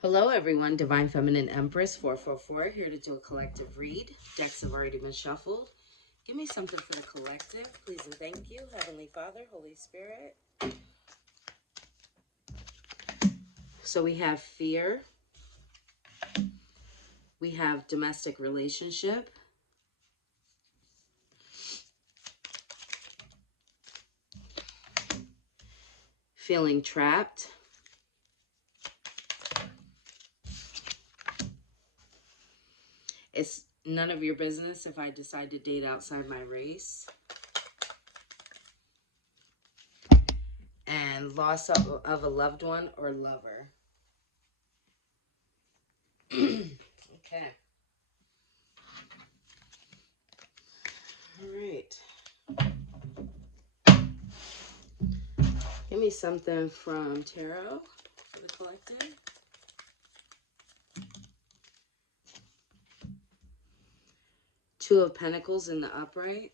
Hello everyone, Divine Feminine Empress 444 here to do a collective read. Decks have already been shuffled. Give me something for the collective, please and thank you. Heavenly Father, Holy Spirit. So we have fear. We have domestic relationship. Feeling trapped. It's none of your business if I decide to date outside my race. And loss of a loved one or lover. Okay. All right. Give me something from tarot for the collective. Two of Pentacles in the upright.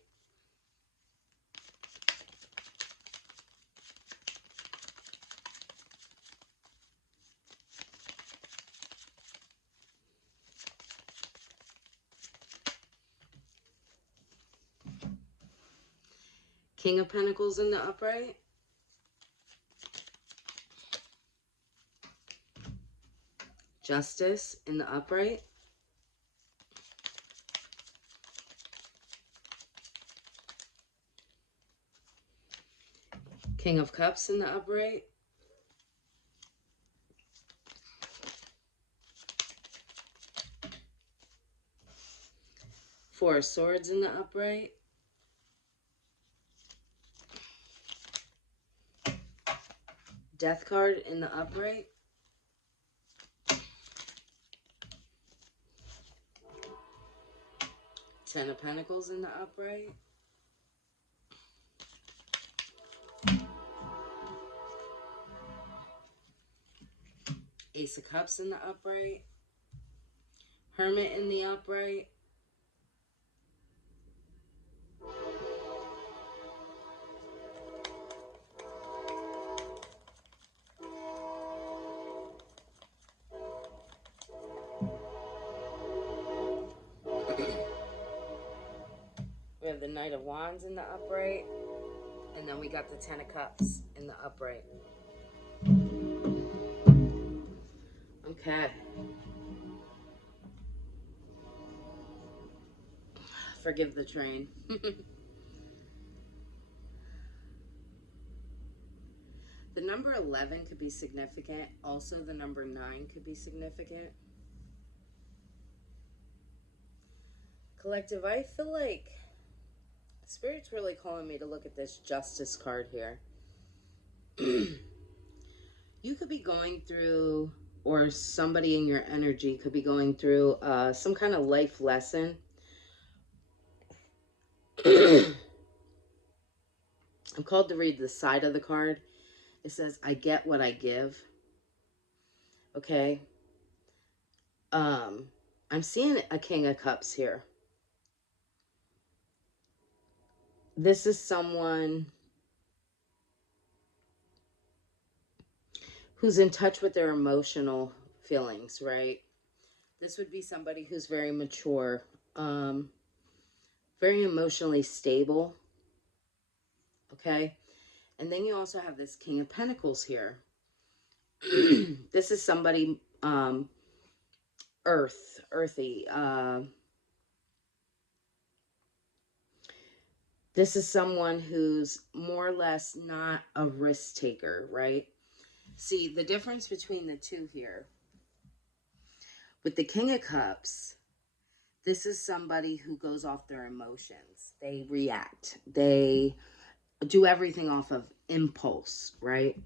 King of Pentacles in the upright. Justice in the upright. King of Cups in the upright. Four of Swords in the upright. Death card in the upright. Ten of Pentacles in the upright. Ace of Cups in the upright. Hermit in the upright. We have the Knight of Wands in the upright. And then we got the Ten of Cups in the upright. Okay. Forgive the train. The number 11 could be significant. Also, the number 9 could be significant. Collective, I feel like Spirit's really calling me to look at this Justice card here. You could be going through, or somebody in your energy could be going through some kind of life lesson. I'm called to read the side of the card. It says, I get what I give. Okay. I'm seeing a King of Cups here. This is someone who's in touch with their emotional feelings, right? This would be somebody who's very mature, very emotionally stable, okay? And then you also have this King of Pentacles here. This is somebody, earthy. This is someone who's more or less not a risk taker, right? See, the difference between the two here. With the King of Cups, this is somebody who goes off their emotions. They react. They do everything off of impulse, right?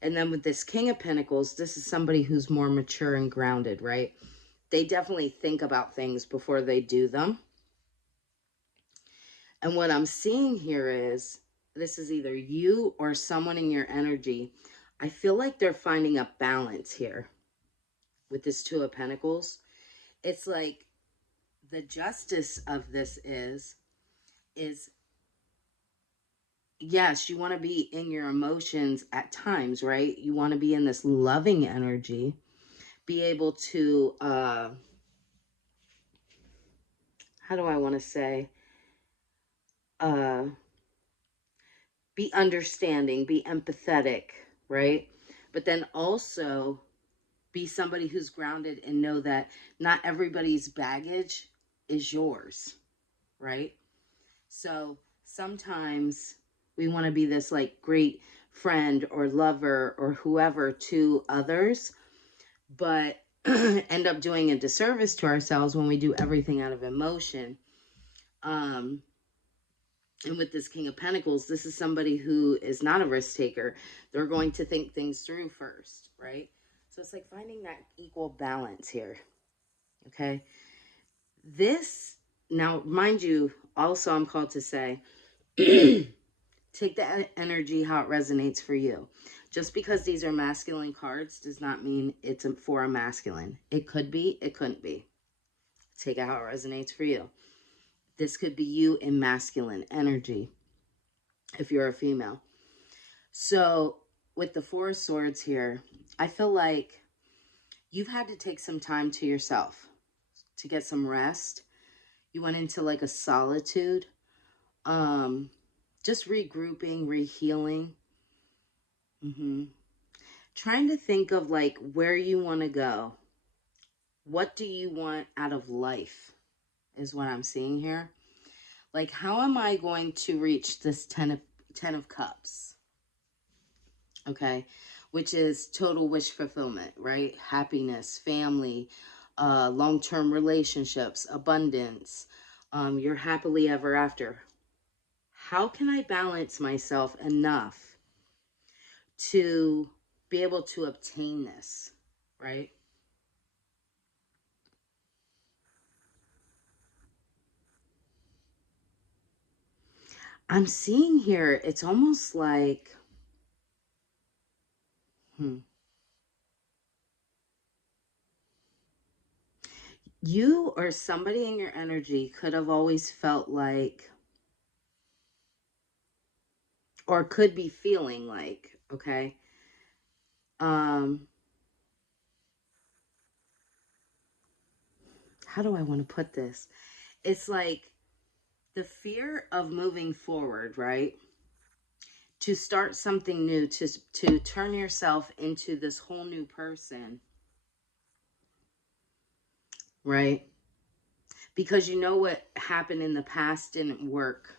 And then with this King of Pentacles, this is somebody who's more mature and grounded, right? They definitely think about things before they do them. And what I'm seeing here is, this is either you or someone in your energy. I feel like they're finding a balance here with this Two of Pentacles. It's like the justice of this is yes, you want to be in your emotions at times, right? You want to be in this loving energy, be able to, how do I want to say, uh, be understanding, be empathetic, right? But then also be somebody who's grounded and know that not everybody's baggage is yours, right? So sometimes we want to be this like great friend or lover or whoever to others, but end up doing a disservice to ourselves when we do everything out of emotion. Um, and with this King of Pentacles, this is somebody who is not a risk taker. They're going to think things through first, right? So it's like finding that equal balance here, okay? This, now, mind you, also I'm called to say, take the energy how it resonates for you. Just because these are masculine cards does not mean it's for a masculine. It could be, it couldn't be. Take it how it resonates for you. This could be you in masculine energy if you're a female. So with the Four of Swords here, I feel like you've had to take some time to yourself to get some rest. You went into like a solitude, just regrouping, rehealing. Trying to think of like where you want to go. What do you want out of life is what I'm seeing here. Like, how am I going to reach this 10 of Cups? Okay, which is total wish fulfillment, right? Happiness, family, long-term relationships, abundance, you're happily ever after. How can I balance myself enough to be able to obtain this, right? I'm seeing here, it's almost like, you or somebody in your energy could have always felt like, or could be feeling like, okay, how do I want to put this? It's like the fear of moving forward, right? To start something new, to turn yourself into this whole new person, right? Because you know what happened in the past didn't work.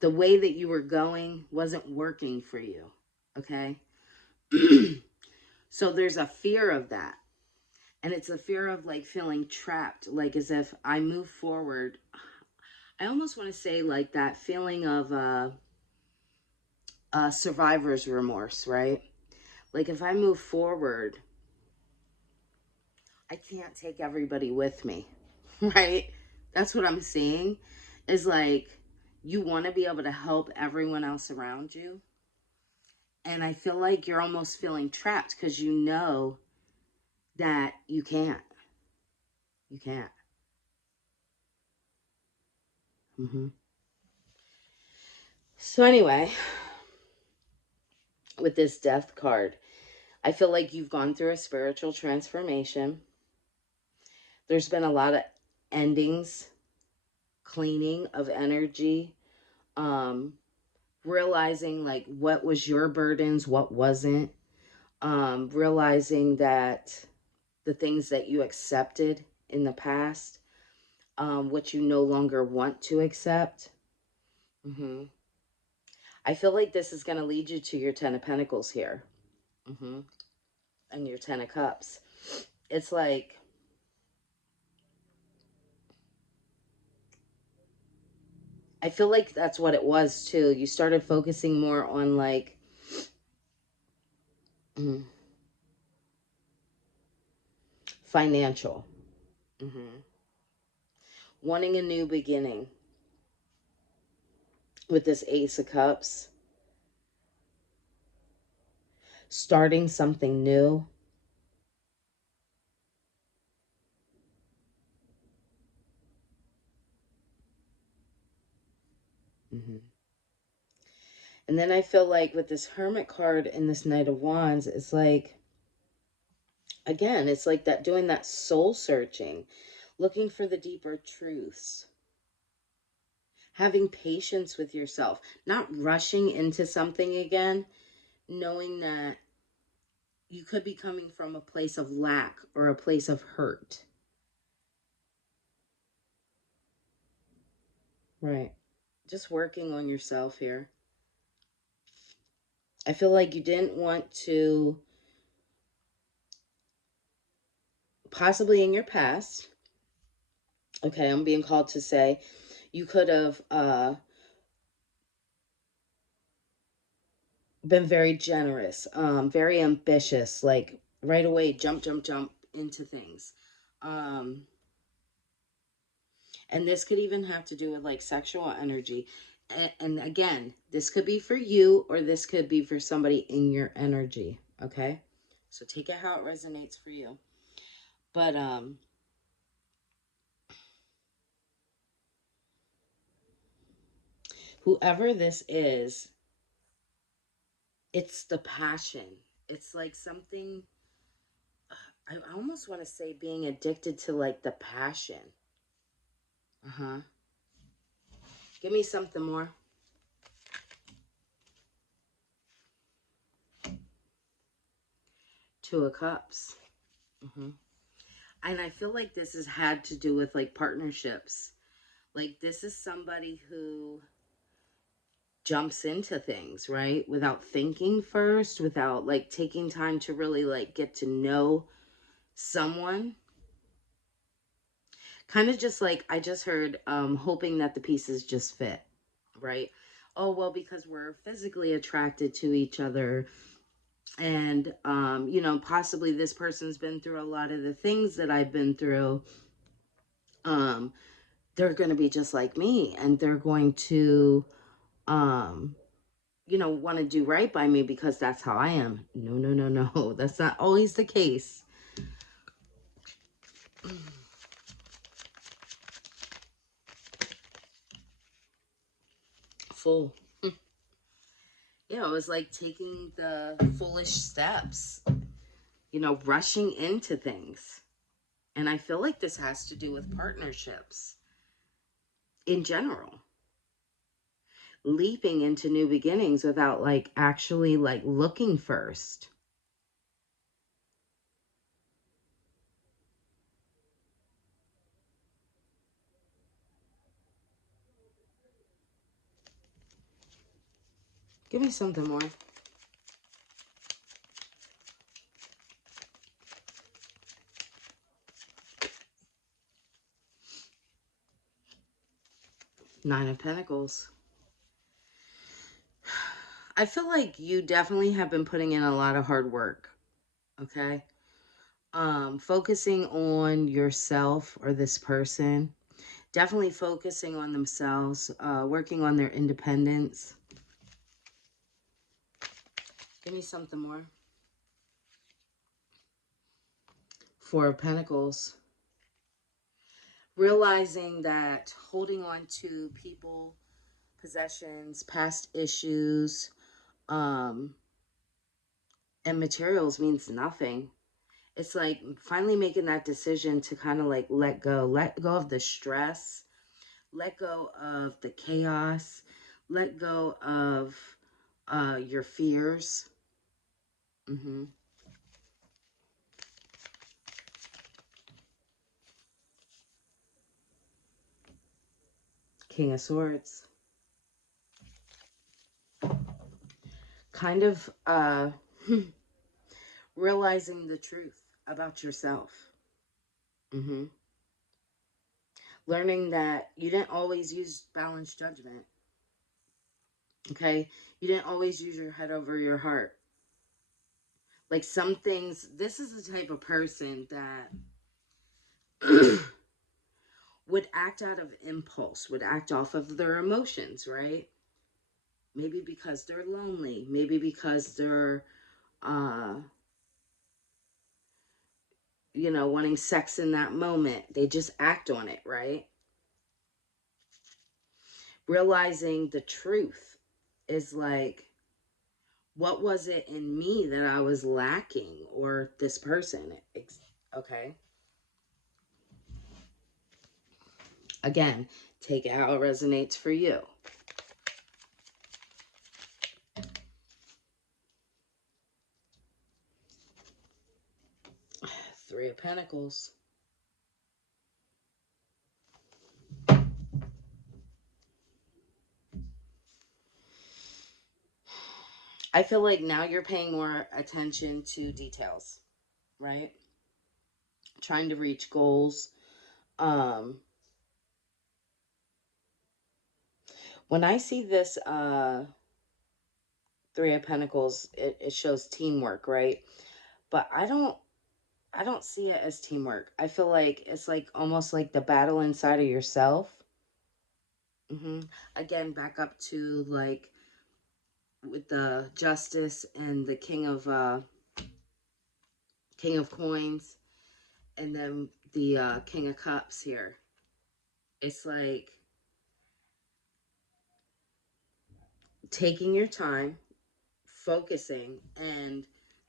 The way that you were going wasn't working for you, okay? So there's a fear of that. And it's a fear of like feeling trapped, like as if I move forward. I almost want to say like that feeling of survivor's remorse, right? Like if I move forward, I can't take everybody with me, right? That's what I'm seeing is like you want to be able to help everyone else around you. And I feel like you're almost feeling trapped because you know that you can't. You can't. So anyway, with this death card, I feel like you've gone through a spiritual transformation. There's been a lot of endings, cleaning of energy, um, realizing like what was your burdens, what wasn't, realizing that the things that you accepted in the past, what you no longer want to accept. I feel like this is going to lead you to your 10 of Pentacles here. And your 10 of Cups. It's like, I feel like that's what it was too. You started focusing more on like financial. Wanting a new beginning with this Ace of Cups. Starting something new. And then I feel like with this Hermit card and this Knight of Wands, it's like Again, it's like that, doing that soul searching, looking for the deeper truths, having patience with yourself, not rushing into something again, knowing that you could be coming from a place of lack or a place of hurt. Right. Just working on yourself here. I feel like you didn't want to, possibly in your past, okay, I'm being called to say, you could have been very generous, very ambitious, like right away, jump into things. Um, and this could even have to do with like sexual energy. And again, this could be for you or this could be for somebody in your energy. Okay. So take it how it resonates for you. But, whoever this is, it's the passion. It's like something, I almost want to say being addicted to like the passion. Uh-huh. Give me something more. Two of Cups. Hmm. And I feel like this has had to do with like partnerships. Like this is somebody who jumps into things, right? Without thinking first, without like taking time to really like get to know someone. Kind of just like I just heard, hoping that the pieces just fit, right? Oh, well, because we're physically attracted to each other, and possibly this person's been through a lot of the things that I've been through. um they're going to be just like me, and they're going to um want to do right by me because that's how I am. No, no, no, no. That's not always the case. Full. It was like taking the foolish steps, rushing into things. And I feel like this has to do with partnerships in general. Leaping into new beginnings without like actually like looking first. Give me something more. Nine of Pentacles. I feel like you definitely have been putting in a lot of hard work. Okay. Focusing on yourself or this person. Definitely focusing on themselves, working on their independence. Give me something more. Four of Pentacles. Realizing that holding on to people, possessions, past issues, and materials means nothing. It's like finally making that decision to kind of like let go of the stress, let go of the chaos, let go of your fears. Mm-hmm. King of Swords. Kind of realizing the truth about yourself. Mm-hmm. Learning that you didn't always use balanced judgment. Okay? You didn't always use your head over your heart. Like some things, this is the type of person that would act out of impulse, would act off of their emotions, right? Maybe because they're lonely, maybe because they're uh wanting sex in that moment. They just act on it, right? Realizing the truth is like What was it in me that I was lacking, or this person? Okay. Again, take it how it resonates for you. Three of Pentacles. I feel like now you're paying more attention to details, right? Trying to reach goals. When I see this Three of Pentacles, it shows teamwork, right? But I don't see it as teamwork. I feel like it's like almost like the battle inside of yourself. Again, back up to like with the Justice and the King of Coins, and then the King of Cups here. It's like taking your time, focusing, and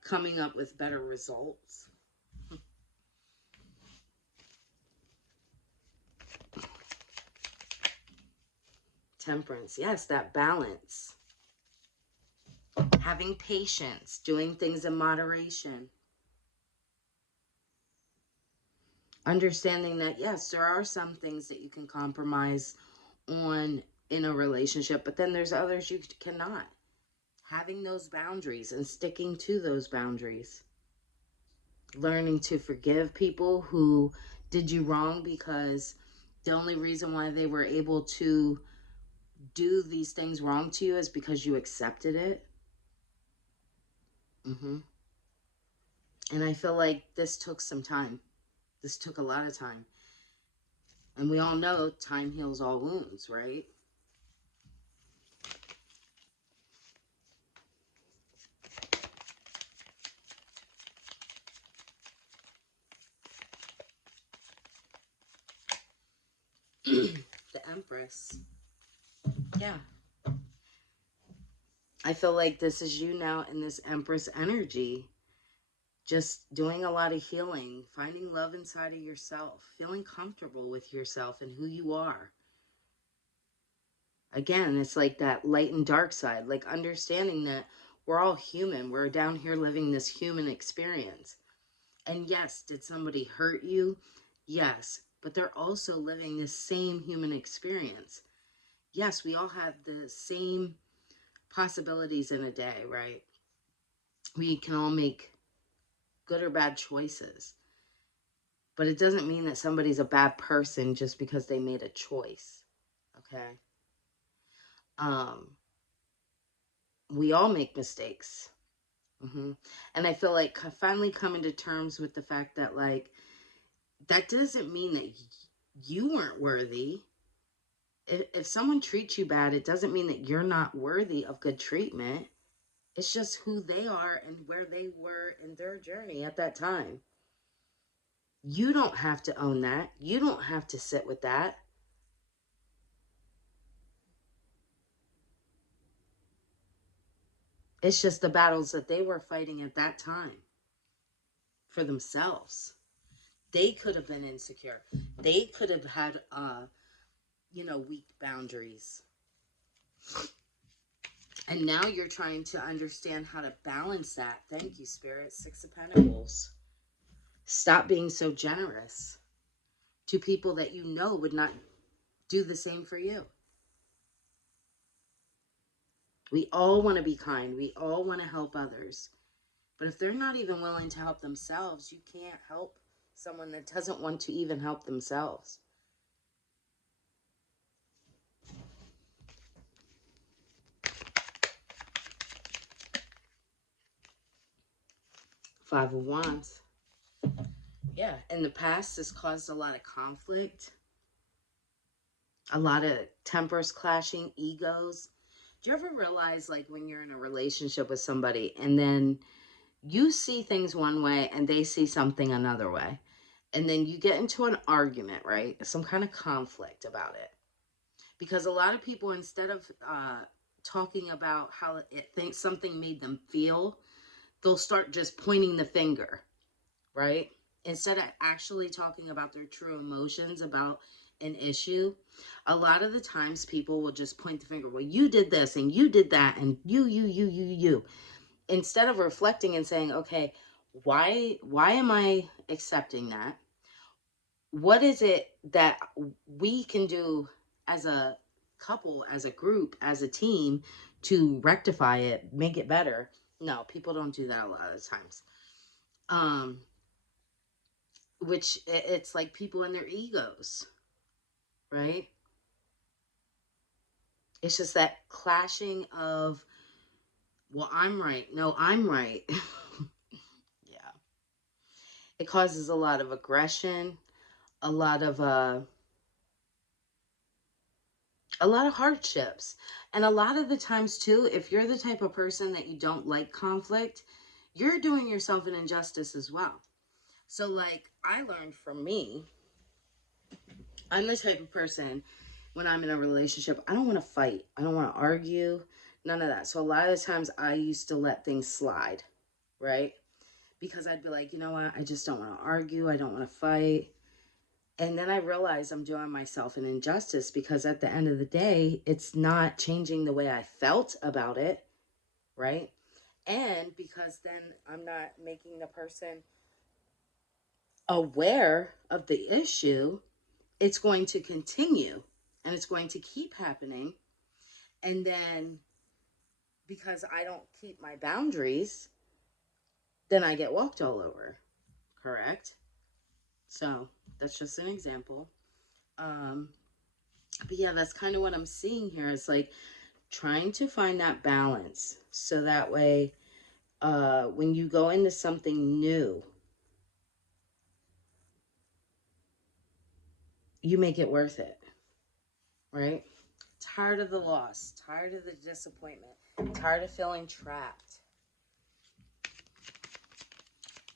coming up with better results. Temperance, yes, that balance. Having patience, doing things in moderation. Understanding that, yes, there are some things that you can compromise on in a relationship, but then there's others you cannot. Having those boundaries and sticking to those boundaries. Learning to forgive people who did you wrong because the only reason why they were able to do these things wrong to you is because you accepted it. And I feel like this took some time. This took a lot of time. And we all know time heals all wounds, right? The Empress. Yeah. I feel like this is you now in this Empress energy. Just doing a lot of healing, finding love inside of yourself, feeling comfortable with yourself and who you are. Again, it's like that light and dark side, like understanding that we're all human. We're down here living this human experience. And yes, did somebody hurt you? Yes, but they're also living the same human experience. Yes, we all have the same possibilities in a day, right? We can all make good or bad choices. But it doesn't mean that somebody's a bad person just because they made a choice. Okay? We all make mistakes. And I feel like finally coming to terms with the fact that, like, that doesn't mean that you weren't worthy. If someone treats you bad, it doesn't mean that you're not worthy of good treatment. It's just who they are and where they were in their journey at that time. You don't have to own that. You don't have to sit with that. It's just the battles that they were fighting at that time for themselves. They could have been insecure. They could have had, weak boundaries. And now you're trying to understand how to balance that. Thank you, Spirit. Six of Pentacles. Stop being so generous to people that you know would not do the same for you. We all want to be kind. We all want to help others. But if they're not even willing to help themselves, you can't help someone that doesn't want to even help themselves. Five of Wands. Yeah, in the past, this caused a lot of conflict, a lot of tempers clashing, egos. Do you ever realize, like, when you're in a relationship with somebody and then you see things one way and they see something another way, and then you get into an argument, right? Some kind of conflict about it. Because a lot of people, instead of talking about how it thinks something made them feel, they'll start just pointing the finger, right? Instead of actually talking about their true emotions about an issue. A lot of the times people will just point the finger, well, you did this and you did that and you. Instead of reflecting and saying, okay, why am I accepting that? What is it that we can do as a couple, as a group, as a team to rectify it, make it better? No, people don't do that a lot of times. Which it's like people in their egos, right? It's just that clashing of, well, I'm right. No, I'm right. Yeah. It causes a lot of aggression, a lot of hardships. And a lot of the times too, if you're the type of person that you don't like conflict, you're doing yourself an injustice as well. So like I learned from me, I'm the type of person when I'm in a relationship, I don't want to fight. I don't want to argue, none of that. So a lot of the times I used to let things slide, right? Because I'd be like, you know what? I just don't want to argue. I don't want to fight. And then I realized I'm doing myself an injustice because at the end of the day, it's not changing the way I felt about it, right? And because then I'm not making the person aware of the issue, it's going to continue and it's going to keep happening. And then because I don't keep my boundaries, then I get walked all over, correct? So that's just an example. But yeah, that's kind of what I'm seeing here. It's like trying to find that balance so that way when you go into something new, you make it worth it, right? Tired of the loss, tired of the disappointment, tired of feeling trapped,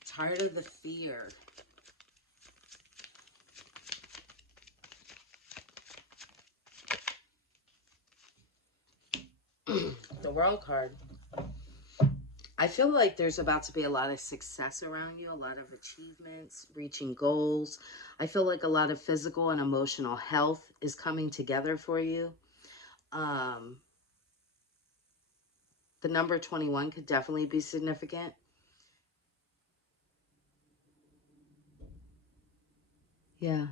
tired of the fear. The World card. I feel like there's about to be a lot of success around you, a lot of achievements, reaching goals. I feel like a lot of physical and emotional health is coming together for you. Um, the number 21 could definitely be significant. Yeah.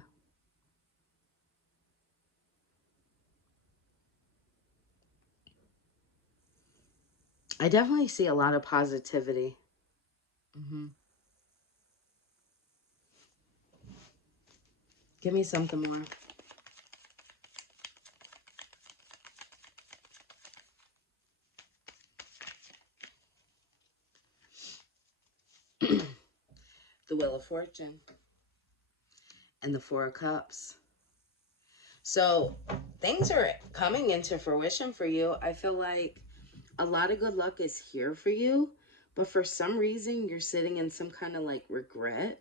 I definitely see a lot of positivity. Hmm. Give me something more. The Wheel of Fortune and the Four of Cups. So things are coming into fruition for you. I feel like a lot of good luck is here for you, but for some reason you're sitting in some kind of like regret